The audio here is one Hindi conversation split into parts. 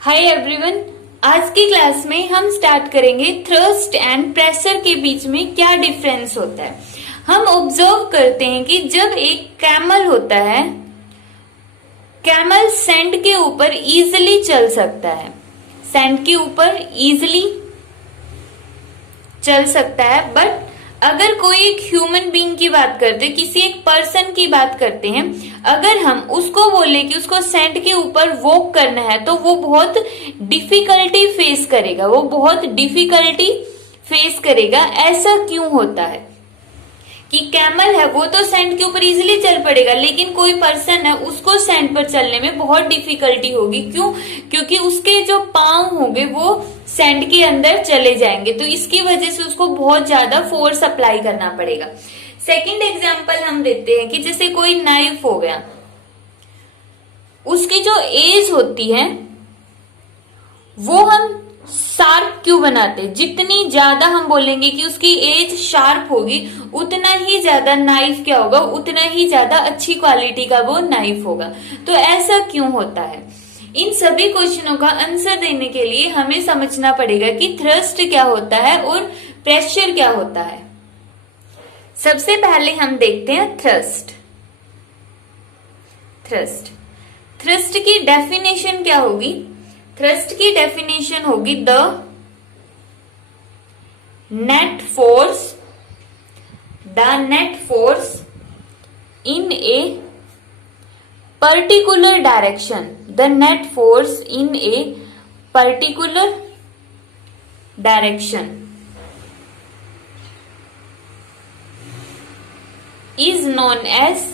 Hi everyone. आज की क्लास में हम स्टार्ट करेंगे थ्रस्ट एंड प्रेशर के बीच में क्या डिफरेंस होता है। हम ऑब्जर्व करते हैं कि जब एक कैमल होता है, कैमल सैंड के ऊपर इजीली चल सकता है, सैंड के ऊपर इजीली चल सकता है। बट अगर कोई एक ह्यूमन बीइंग की बात करते, किसी एक पर्सन की बात करते हैं, अगर हम उसको बोले कि उसको सैंड के ऊपर वॉक करना है तो वो बहुत डिफिकल्टी फेस करेगा, वो बहुत डिफिकल्टी फेस करेगा। ऐसा क्यों होता है कि कैमल है वो तो सैंड के ऊपर इजीली चल पड़ेगा, लेकिन कोई पर्सन है उसको सैंड पर चलने में बहुत डिफिकल्टी होगी। क्यों? क्योंकि उसके जो पांव होंगे वो सैंड के अंदर चले जाएंगे, तो इसकी वजह से उसको बहुत ज्यादा फोर्स अप्लाई करना पड़ेगा। सेकंड एग्जांपल हम देते हैं कि जैसे कोई नाइफ हो गया, उसकी जो एज होती है वो हम शार्प क्यों बनाते हैं? जितनी ज्यादा हम बोलेंगे कि उसकी एज शार्प होगी, उतना ही ज्यादा नाइफ क्या होगा, उतना ही ज्यादा अच्छी क्वालिटी का वो नाइफ होगा। तो ऐसा क्यों होता है? इन सभी क्वेश्चनों का आंसर देने के लिए हमें समझना पड़ेगा कि थ्रस्ट क्या होता है और प्रेशर क्या होता है। सबसे पहले हम देखते हैं थ्रस्ट। थ्रस्ट की डेफिनेशन क्या होगी? थ्रस्ट की डेफिनेशन होगी the net force in a particular direction, the net force in a particular direction is known as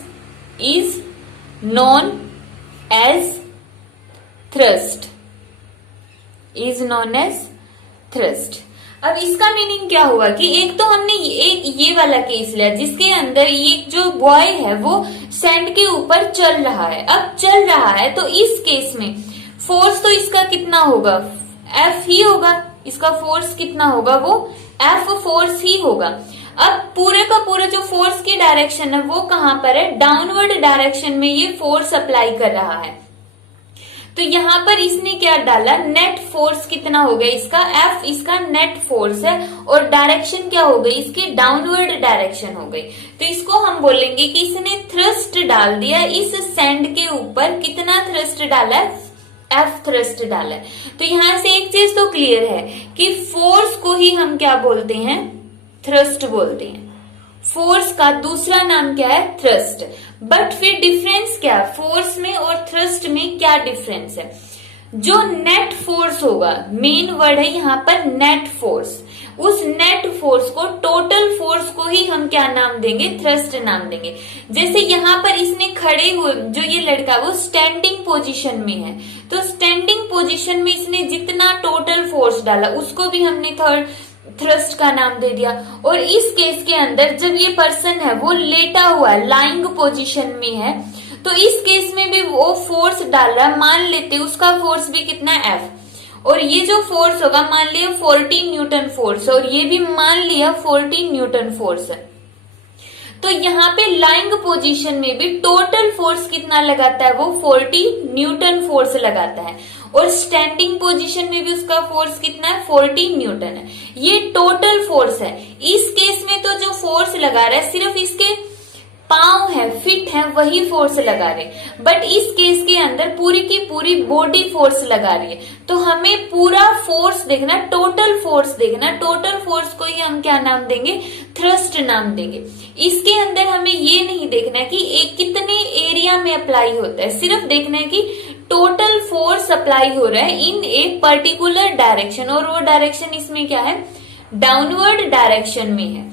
thrust, is known as thrust। अब इसका मीनिंग क्या हुआ कि एक तो हमने एक ये वाला केस लिया जिसके अंदर ये जो बॉय है वो सैंड के ऊपर चल रहा है। अब चल रहा है तो इस केस में फोर्स तो इसका कितना होगा? F ही होगा। इसका फोर्स कितना होगा? वो F फोर्स ही होगा। अब पूरे का पूरा जो फोर्स की डायरेक्शन है वो कहां पर है? डाउनवर्ड डायरेक्शन में ये फोर्स अप्लाई कर रहा है। तो यहां पर इसने क्या डाला? नेट फोर्स कितना हो गया इसका? F इसका नेट फोर्स है और डायरेक्शन क्या हो गई इसकी? डाउनवर्ड डायरेक्शन हो गई। तो इसको हम बोलेंगे कि इसने थ्रस्ट डाल दिया इस सैंड के ऊपर। कितना थ्रस्ट डाला है? F थ्रस्ट डाला है। तो यहां से एक चीज तो क्लियर है कि फोर्स को ही हम क्या बोलते हैं? थ्रस्ट बोलते हैं। फोर्स का दूसरा नाम क्या है? थ्रस्ट। बट फिर डिफरेंस क्या है फोर्स में और थ्रस्ट में? क्या डिफरेंस है? जो नेट फोर्स होगा, मेन वर्ड है यहाँ पर नेट फोर्स, उस नेट फोर्स को, टोटल फोर्स को ही हम क्या नाम देंगे? थ्रस्ट नाम देंगे। जैसे यहाँ पर इसने खड़े हुए, जो ये लड़का वो स्टैंडिंग पोजीशन में है, तो स्टैंडिंग पोजीशन में इसने जितना टोटल फोर्स डाला उसको भी हमने थ्रस्ट का नाम दे दिया। और इस केस के अंदर जब ये पर्सन है वो लेटा हुआ है, लाइंग पोजीशन में है, तो इस केस में भी वो फोर्स डाल रहा है। मान लेते उसका फोर्स भी कितना है? F। और ये जो फोर्स होगा मान लिया 14 न्यूटन फोर्स, और ये भी मान लिया 14 न्यूटन फोर्स है। तो यहाँ पे लाइंग पोजीशन में भी टोटल फोर्स कितना लगाता है? वो 40 न्यूटन फोर्स लगाता है। और स्टैंडिंग पोजीशन में भी उसका फोर्स कितना है? 40 न्यूटन है। ये टोटल फोर्स है। इस केस में तो जो फोर्स लगा रहा है सिर्फ इसके पांव है, फिट है, वही फोर्स लगा रहे, बट इस केस के अंदर पूरी की पूरी बॉडी फोर्स लगा रही है। तो हमें पूरा फोर्स देखना, टोटल फोर्स देखना। टोटल फोर्स को ही हम क्या नाम देंगे? थ्रस्ट नाम देंगे। इसके अंदर हमें ये नहीं देखना कि एक कितने एरिया में अप्लाई होता है, सिर्फ देखना है कि टोटल फोर्स अप्लाई हो रहा है इन ए पर्टिकुलर डायरेक्शन, और वो डायरेक्शन इसमें क्या है? डाउनवर्ड डायरेक्शन में है।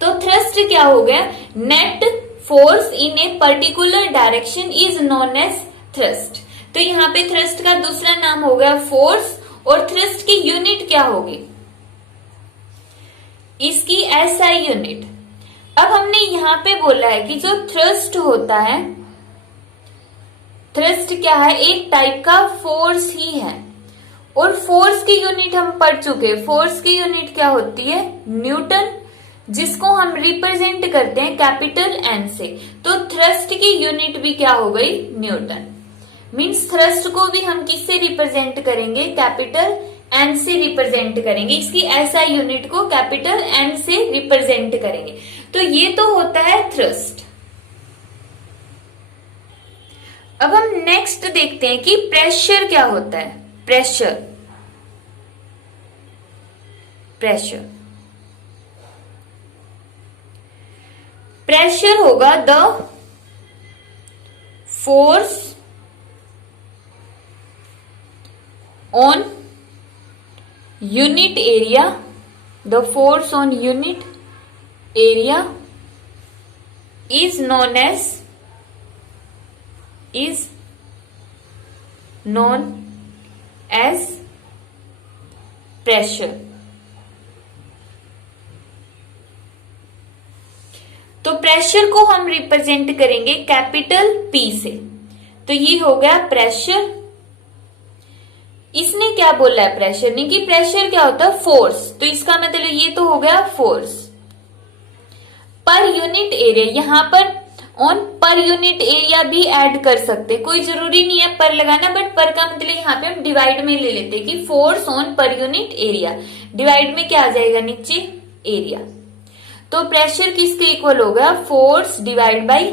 तो थ्रस्ट क्या हो गया? Net force in a particular direction is known as thrust. तो यहाँ पे थ्रस्ट का दूसरा नाम हो गया फोर्स, और थ्रस्ट की यूनिट क्या होगी? इसकी SI यूनिट। अब हमने यहाँ पे बोला है कि जो थ्रस्ट होता है, थ्रस्ट क्या है? एक टाइप का फोर्स ही है। और फोर्स की यूनिट हम पढ़ चुके। फोर्स की यूनिट क्या होती है? न्यूटन, जिसको हम रिप्रेजेंट करते हैं कैपिटल N से। तो थ्रस्ट की यूनिट भी क्या हो गई? न्यूटन। मीन्स थ्रस्ट को भी हम किससे रिप्रेजेंट करेंगे, कैपिटल एन से रिप्रेजेंट करेंगे, इसकी एसआई यूनिट को कैपिटल एन से रिप्रेजेंट करेंगे। तो ये तो होता है थ्रस्ट। अब हम नेक्स्ट देखते हैं कि प्रेशर क्या होता है। प्रेशर प्रेशर प्रेशर होगा the force on unit area, the force on unit area is known as pressure। तो प्रेशर को हम रिप्रेजेंट करेंगे कैपिटल पी से। तो ये हो गया प्रेशर। इसने क्या बोला है प्रेशर ने कि प्रेशर क्या होता है, फोर्स। तो इसका मतलब ये तो हो गया फोर्स पर यूनिट एरिया। यहां पर ऑन पर यूनिट एरिया भी ऐड कर सकते, कोई जरूरी नहीं है पर लगाना, बट पर का मतलब यहाँ पे हम डिवाइड में ले लेते कि force on per unit area. Divide में क्या आ जाएगा नीचे, एरिया। तो प्रेशर किसके इक्वल होगा, फोर्स डिवाइड बाय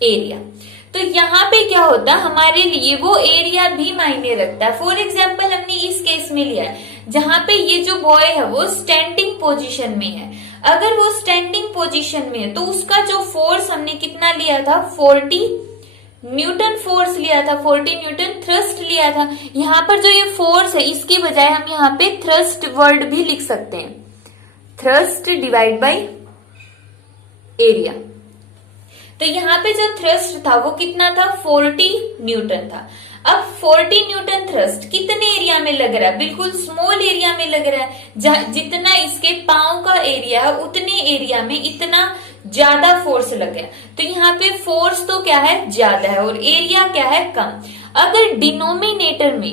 एरिया। तो यहाँ पे क्या होता है हमारे लिए, वो एरिया भी मायने रखता है। फॉर एग्जाम्पल हमने इस केस में लिया है जहां पे ये जो बॉय है वो स्टैंडिंग पोजीशन में है। अगर वो स्टैंडिंग पोजीशन में है तो उसका जो फोर्स हमने कितना लिया था, 40 न्यूटन फोर्स लिया था, 40 न्यूटन थ्रस्ट लिया था। यहाँ पर जो ये फोर्स है इसके बजाय हम यहाँ पे थ्रस्ट वर्ड भी लिख सकते हैं, थ्रस्ट डिवाइड बाय एरिया। तो यहाँ पे जो थ्रस्ट था वो कितना था, 40 न्यूटन था। अब 40 न्यूटन थ्रस्ट कितने एरिया में लग रहा है, बिल्कुल स्मॉल एरिया में लग रहा है। जितना इसके पांव का एरिया है उतने एरिया में इतना ज्यादा फोर्स लग गया। तो यहाँ पे फोर्स तो क्या है, ज्यादा है, और एरिया क्या है, कम। अगर डिनोमिनेटर में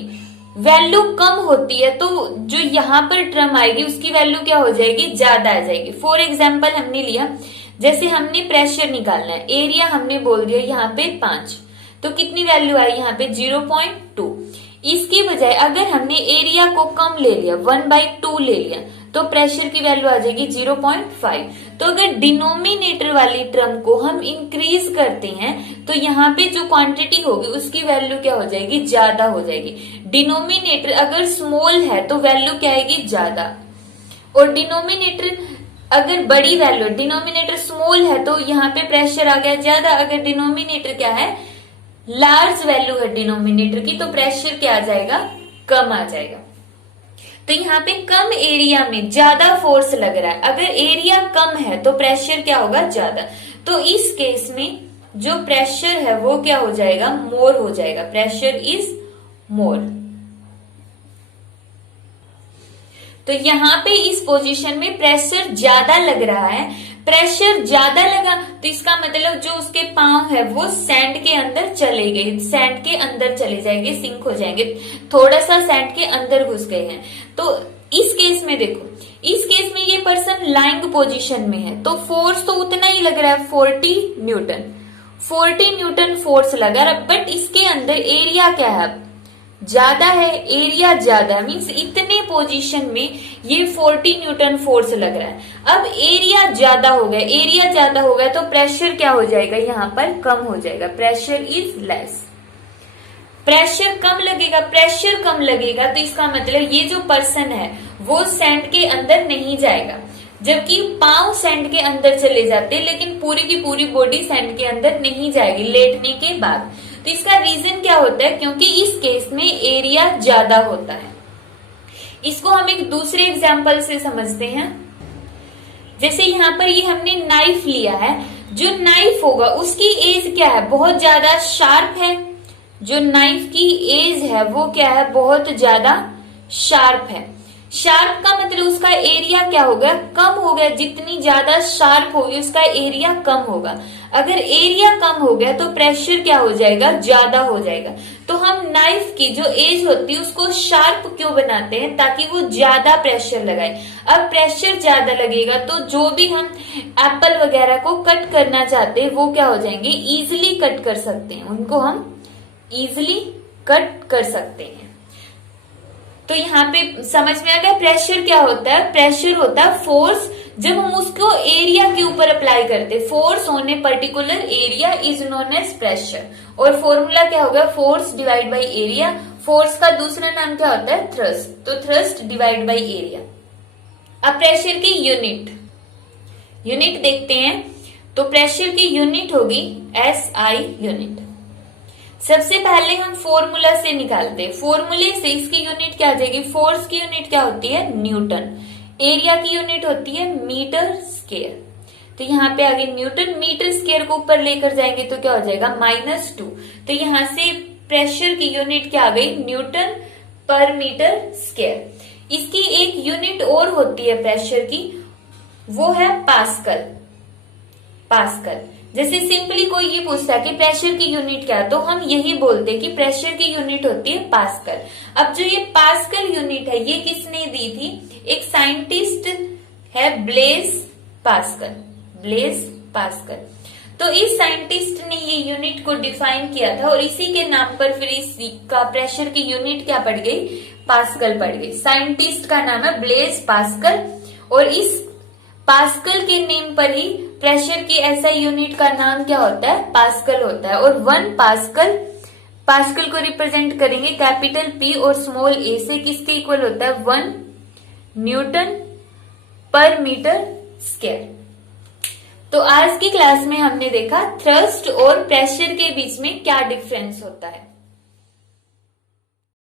वैल्यू कम होती है तो जो यहाँ पर टर्म आएगी उसकी वैल्यू क्या हो जाएगी, ज्यादा आ जाएगी। फॉर एग्जाम्पल हमने लिया, जैसे हमने प्रेशर निकालना है, एरिया हमने बोल दिया यहाँ पे 5, तो कितनी वैल्यू आई यहाँ पे 0.2। इसकी बजाय अगर हमने एरिया को कम ले लिया, 1/2 ले लिया, तो प्रेशर की वैल्यू आ जाएगी 0.5। तो अगर डिनोमिनेटर वाली टर्म को हम इंक्रीज करते हैं तो यहाँ पे जो क्वांटिटी होगी उसकी वैल्यू क्या हो जाएगी, ज्यादा हो जाएगी। डिनोमिनेटर अगर स्मॉल है तो वैल्यू क्या आएगी, ज्यादा, और डिनोमिनेटर अगर बड़ी वैल्यू, डिनोमिनेटर स्मॉल है तो यहाँ पे प्रेशर आ गया ज्यादा। अगर डिनोमिनेटर क्या है, लार्ज वैल्यू है डिनोमिनेटर की, तो प्रेशर क्या आ जाएगा, कम आ जाएगा। तो यहाँ पे कम एरिया में ज्यादा फोर्स लग रहा है। अगर एरिया कम है तो प्रेशर क्या होगा, ज्यादा। तो इस केस में जो प्रेशर है वो क्या हो जाएगा, मोर हो जाएगा। Pressure is more. तो यहाँ पे इस पोजीशन में प्रेशर ज्यादा लग रहा है। प्रेशर ज्यादा लगा तो इसका मतलब जो उसके पांव है वो सैंड के अंदर चले गए, सैंड के अंदर चले जाएंगे, सिंक हो जाएंगे, थोड़ा सा सैंड के अंदर घुस गए हैं। तो इस केस में देखो, इस केस में ये पर्सन लाइंग पोजीशन में है तो फोर्स तो उतना ही लग रहा है, 40 न्यूटन, 40 न्यूटन फोर्स लगा रहा, बट इसके अंदर एरिया क्या है, ज्यादा है, एरिया ज्यादा, मीन्स इतने पोजीशन में ये 40 न्यूटन फोर्स लग रहा है। अब एरिया ज्यादा हो गया, एरिया ज्यादा हो गया तो प्रेशर क्या हो जाएगा, यहाँ पर कम हो जाएगा। प्रेशर इज लेस, प्रेशर कम लगेगा। प्रेशर कम लगेगा तो इसका मतलब ये जो पर्सन है वो सैंड के अंदर नहीं जाएगा, जबकि पांव सैंड के अंदर चले जाते, लेकिन पूरी की पूरी बॉडी सैंड के अंदर नहीं जाएगी लेटने के बाद। तो इसका रीजन क्या होता है, क्योंकि इस केस में एरिया ज्यादा होता है। इसको हम एक दूसरे एग्जांपल से समझते हैं। जैसे यहाँ पर ये हमने नाइफ लिया है, जो नाइफ होगा उसकी एज क्या है, बहुत ज्यादा शार्प है। जो नाइफ की एज है वो क्या है, बहुत ज्यादा शार्प है। शार्प का मतलब उसका एरिया क्या होगा, कम हो गया। जितनी ज्यादा शार्प होगी उसका एरिया कम होगा। अगर एरिया कम हो गया तो प्रेशर क्या हो जाएगा, ज्यादा हो जाएगा। तो हम नाइफ की जो एज होती है उसको शार्प क्यों बनाते हैं, ताकि वो ज्यादा प्रेशर लगाए। अब प्रेशर ज्यादा लगेगा तो जो भी हम एप्पल वगैरह को कट करना चाहते हैं वो क्या हो जाएंगे, इजिली कट कर सकते हैं, उनको हम इजिली कट कर सकते हैं। तो यहाँ पे समझ में आ गया प्रेशर क्या होता है। प्रेशर होता है फोर्स जब हम उसको एरिया के ऊपर अप्लाई करते, force on a particular area is known as pressure. और फॉर्मूला क्या होगा, force divide by area. Force का दूसरा नाम क्या होता है, थ्रस्ट। तो थ्रस्ट डिवाइड बाई एरिया। अब प्रेशर की यूनिट देखते हैं। तो प्रेशर की यूनिट होगी SI यूनिट। सबसे पहले हम फॉर्मूला से निकालते हैं। फॉर्मूले से इसकी यूनिट क्या आ जाएगी, फोर्स की यूनिट क्या होती है, न्यूटन। एरिया की यूनिट होती है मीटर स्क्वायर। तो यहाँ पे आगे न्यूटन, मीटर स्क्वायर को ऊपर लेकर जाएंगे तो क्या हो जाएगा, -2। तो यहाँ से प्रेशर की यूनिट क्या आ गई, न्यूटन पर मीटर स्क्वायर। इसकी एक यूनिट और होती है प्रेशर की, वो है पास्कल। जैसे सिंपली कोई ये पूछता है कि प्रेशर की यूनिट क्या है, तो हम यही बोलते हैं कि प्रेशर की यूनिट होती है पास्कल। अब जो ये पास्कल यूनिट है ये किसने दी थी, एक साइंटिस्ट है ब्लेज पास्कल। तो इस साइंटिस्ट ने ये यूनिट को डिफाइन किया था और इसी के नाम पर फिर इसका प्रेशर की यूनिट क्या पड़ गई, पास्कल पड़ गई। साइंटिस्ट का नाम है ब्लेज पास्कल और इस पास्कल के नेम पर ही प्रेशर की SI यूनिट का नाम क्या होता है, पास्कल होता है। और 1 पास्कल को रिप्रेजेंट करेंगे कैपिटल P और स्मॉल a से, किसके इक्वल होता है, 1 न्यूटन पर मीटर स्क्वायर। तो आज की क्लास में हमने देखा थ्रस्ट और प्रेशर के बीच में क्या डिफरेंस होता है।